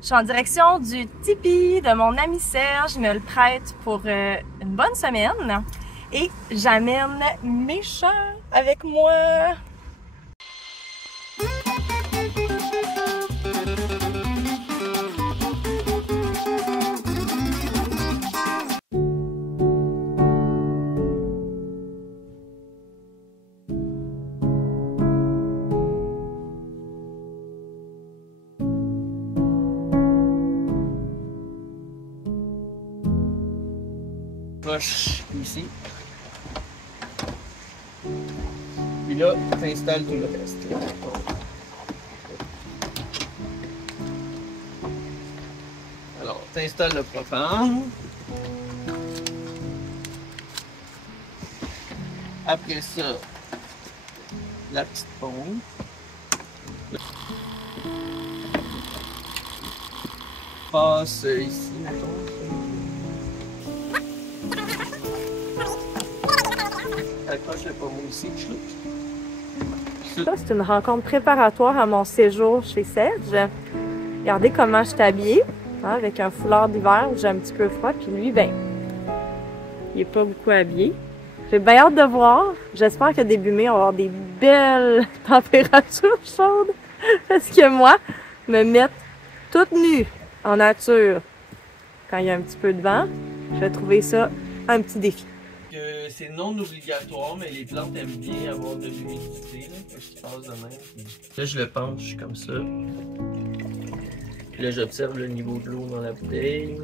Je suis en direction du tipi de mon ami Serge. Il me le prête pour une bonne semaine. Et j'amène mes chats avec moi. Proche ici. Puis là, tu installes tout le reste. Alors, tu installes le propane. Après ça, la petite pompe. Passe ici, mettons. Accroche le pommeau ici, Ça, c'est une rencontre préparatoire à mon séjour chez Serge. Regardez comment je suis habillée, hein, avec un foulard d'hiver où j'ai un petit peu froid. Puis lui, ben, il est pas beaucoup habillé. J'ai bien hâte de voir. J'espère que début mai, on va avoir des belles températures chaudes. Parce que moi, me mettre toute nue en nature quand il y a un petit peu de vent, je vais trouver ça un petit défi. C'est non obligatoire, mais les plantes aiment bien avoir de l'humidité. Je passe de même. Là, je le penche comme ça. Puis là, j'observe le niveau de l'eau dans la bouteille.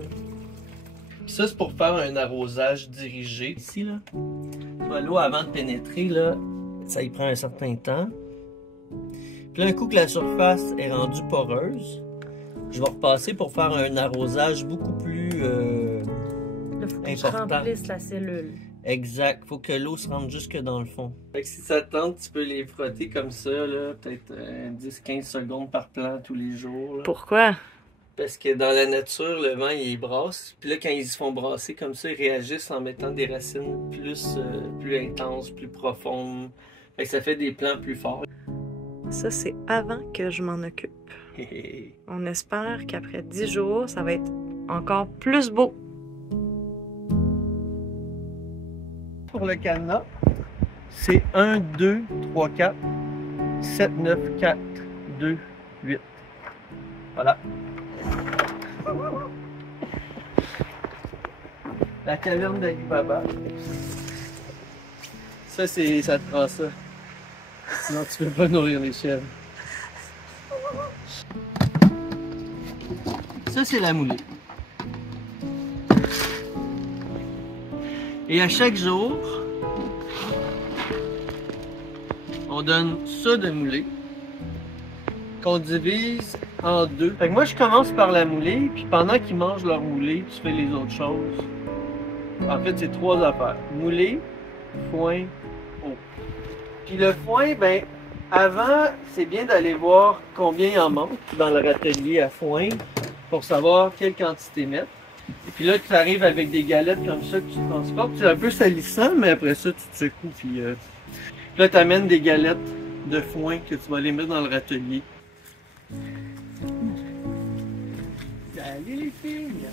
Puis ça, c'est pour faire un arrosage dirigé. Ici, là, tu vois, l'eau, avant de pénétrer, là, ça y prend un certain temps. Puis là, un coup que la surface est rendue poreuse, je vais repasser pour faire un arrosage beaucoup plus important. Je remplisse la cellule. Exact. Faut que l'eau se rende jusque dans le fond. Fait que si ça te tente, tu peux les frotter comme ça, là, peut-être 10-15 secondes par plant tous les jours. Là. Pourquoi? Parce que dans la nature, le vent, il brasse. Puis là, quand ils se font brasser comme ça, ils réagissent en mettant des racines plus intenses, plus profondes. Fait que ça fait des plants plus forts. Ça, c'est avant que je m'en occupe. On espère qu'après 10 jours, ça va être encore plus beau. Pour le cadenas, c'est 1, 2, 3, 4, 7, 9, 4, 2, 8. Voilà. La caverne d'Ali Baba. Ça, ça te prend ça. Sinon, tu peux pas nourrir les chèvres. Ça, c'est la moulée. Et à chaque jour, on donne ça de moulée qu'on divise en deux. Fait que moi, je commence par la moulée, puis pendant qu'ils mangent leur moulée, tu fais les autres choses. En fait, c'est 3 affaires. Moulée, foin, eau. Puis le foin, ben, avant, c'est bien d'aller voir combien il en manque dans leur atelier à foin pour savoir quelle quantité mettre. Et puis là, tu arrives avec des galettes comme ça que tu transportes. C'est un peu salissant, mais après ça, tu te secoues. Puis là, tu amènes des galettes de foin que tu vas les mettre dans le râtelier. Salut les filles!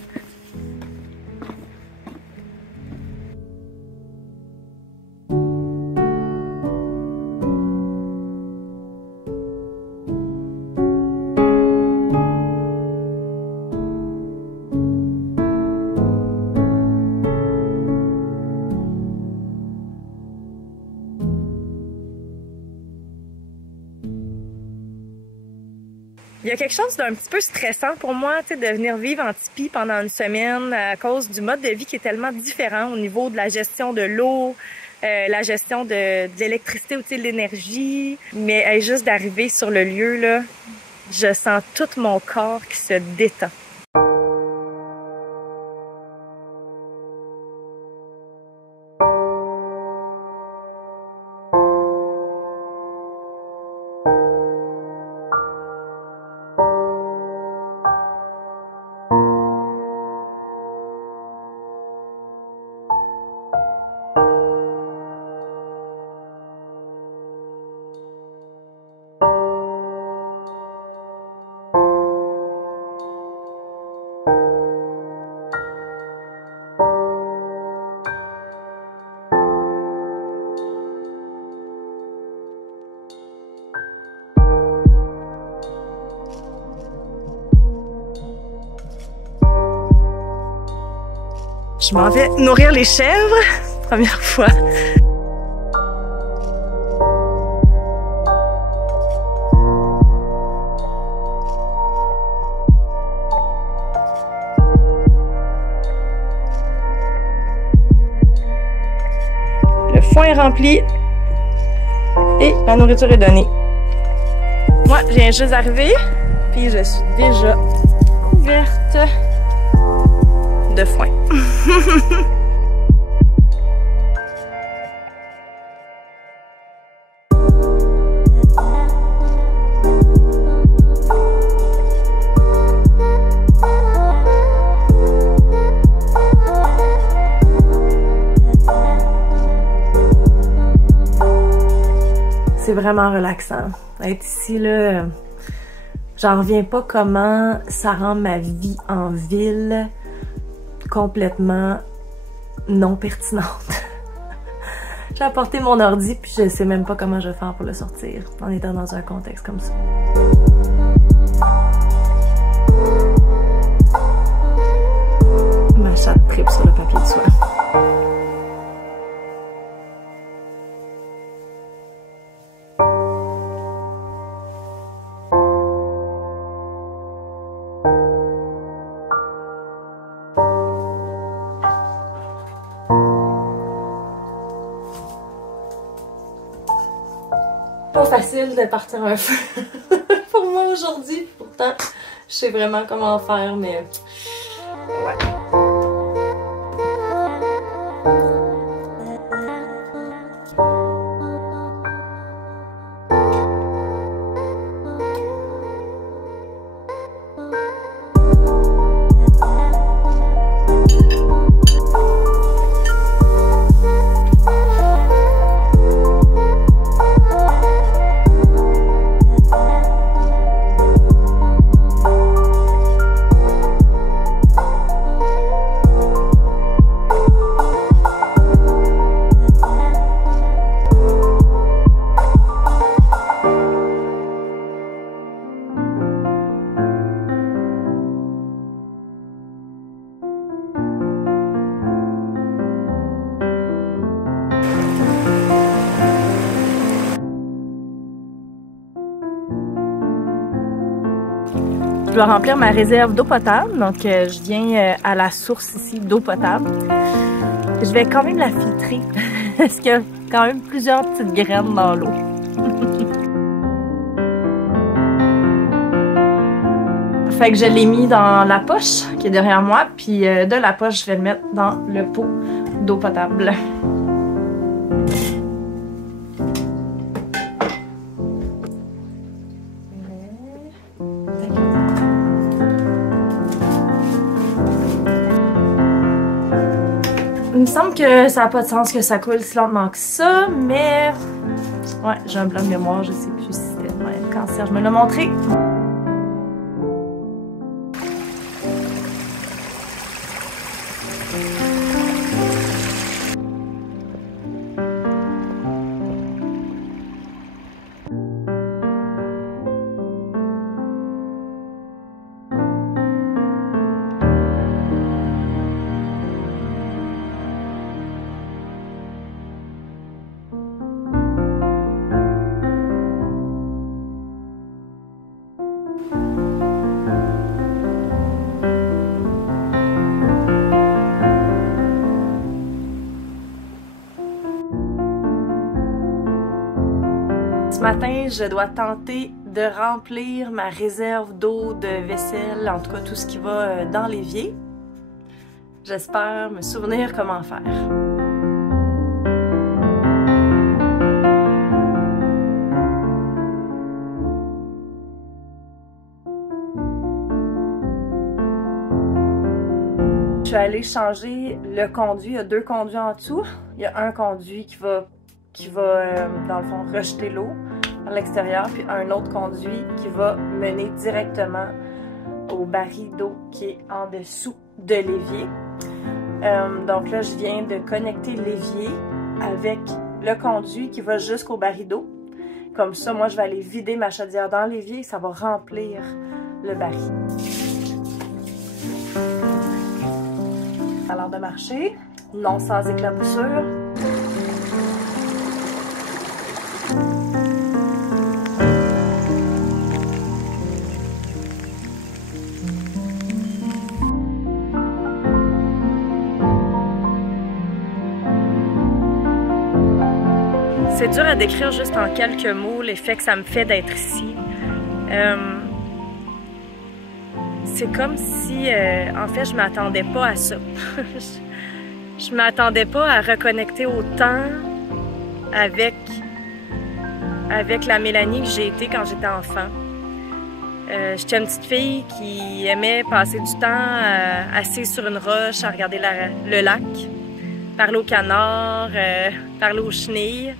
Il y a quelque chose d'un petit peu stressant pour moi, tu sais, de venir vivre en tipi pendant une semaine à cause du mode de vie qui est tellement différent au niveau de la gestion de l'eau, la gestion de l'électricité ou de l'énergie. Mais juste d'arriver sur le lieu, là, je sens tout mon corps qui se détend. Je m'en vais nourrir les chèvres. Première fois. Le foin est rempli et la nourriture est donnée. Moi, je viens juste d'arriver, puis je suis déjà couverte de foin. C'est vraiment relaxant. Être ici, là, j'en reviens pas comment ça rend ma vie en ville complètement non pertinente. J'ai apporté mon ordi puis je sais même pas comment je vais faire pour le sortir en étant dans un contexte comme ça. Ma chatte tripe sur le papier de soie. Pas facile de partir un feu pour moi aujourd'hui. Pourtant, je sais vraiment comment faire, mais ouais. Je dois remplir ma réserve d'eau potable, donc je viens à la source ici d'eau potable. Je vais quand même la filtrer parce qu'il y a quand même plusieurs petites graines dans l'eau. Fait que je l'ai mis dans la poche qui est derrière moi, puis de la poche, je vais le mettre dans le pot d'eau potable. Il me semble que ça n'a pas de sens que ça coule si lentement que ça, mais ouais, j'ai un blanc de mémoire, je sais plus si c'était le cancer, je me l'ai montré. Ce matin, je dois tenter de remplir ma réserve d'eau, de vaisselle, en tout cas tout ce qui va dans l'évier. J'espère me souvenir comment faire. Je suis allée changer le conduit. Il y a deux conduits en dessous. Il y a un conduit qui va dans le fond rejeter l'eau à l'extérieur, puis un autre conduit qui va mener directement au baril d'eau qui est en dessous de l'évier. Donc là, je viens de connecter l'évier avec le conduit qui va jusqu'au baril d'eau. Comme ça, moi, je vais aller vider ma chaudière dans l'évier et ça va remplir le baril. Ça a l'air de marcher. Non sans éclaboussure. C'est dur à décrire juste en quelques mots l'effet que ça me fait d'être ici. C'est comme si, en fait, je m'attendais pas à ça. Je m'attendais pas à reconnecter autant avec la Mélanie que j'ai été quand j'étais enfant. J'étais une petite fille qui aimait passer du temps assise sur une roche à regarder le lac, parler aux canards, parler aux chenilles.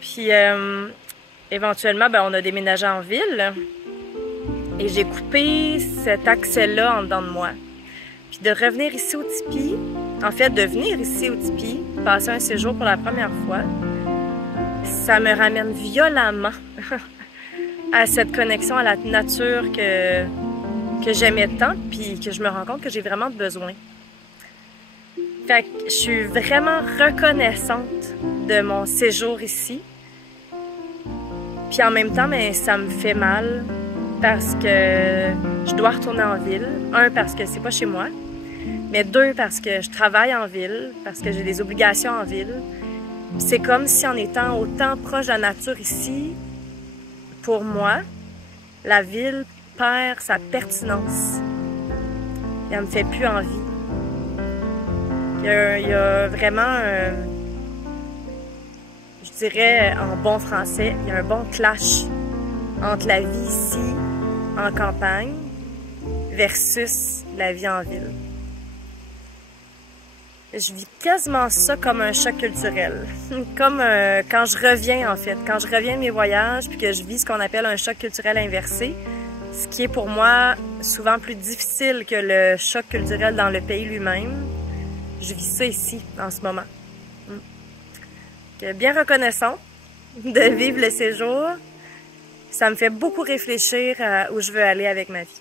Puis éventuellement, ben, on a déménagé en ville et j'ai coupé cet accès-là en dedans de moi. Puis de revenir ici au tipi, en fait de venir ici au tipi, passer un séjour pour la première fois, ça me ramène violemment à cette connexion à la nature que j'aimais tant, puis que je me rends compte que j'ai vraiment besoin. Fait que je suis vraiment reconnaissante de mon séjour ici. Puis en même temps, mais ça me fait mal parce que je dois retourner en ville. Un, parce que c'est pas chez moi. Mais deux, parce que je travaille en ville, parce que j'ai des obligations en ville. C'est comme si en étant autant proche de la nature ici, pour moi, la ville perd sa pertinence. Et elle me fait plus envie. Il y a vraiment, je dirais en bon français, il y a un bon clash entre la vie ici, en campagne, versus la vie en ville. Je vis quasiment ça comme un choc culturel. Comme quand je reviens, en fait. Quand je reviens de mes voyages, puis que je vis ce qu'on appelle un choc culturel inversé, ce qui est pour moi souvent plus difficile que le choc culturel dans le pays lui-même. Je vis ça ici, en ce moment. Bien reconnaissante de vivre le séjour. Ça me fait beaucoup réfléchir à où je veux aller avec ma vie.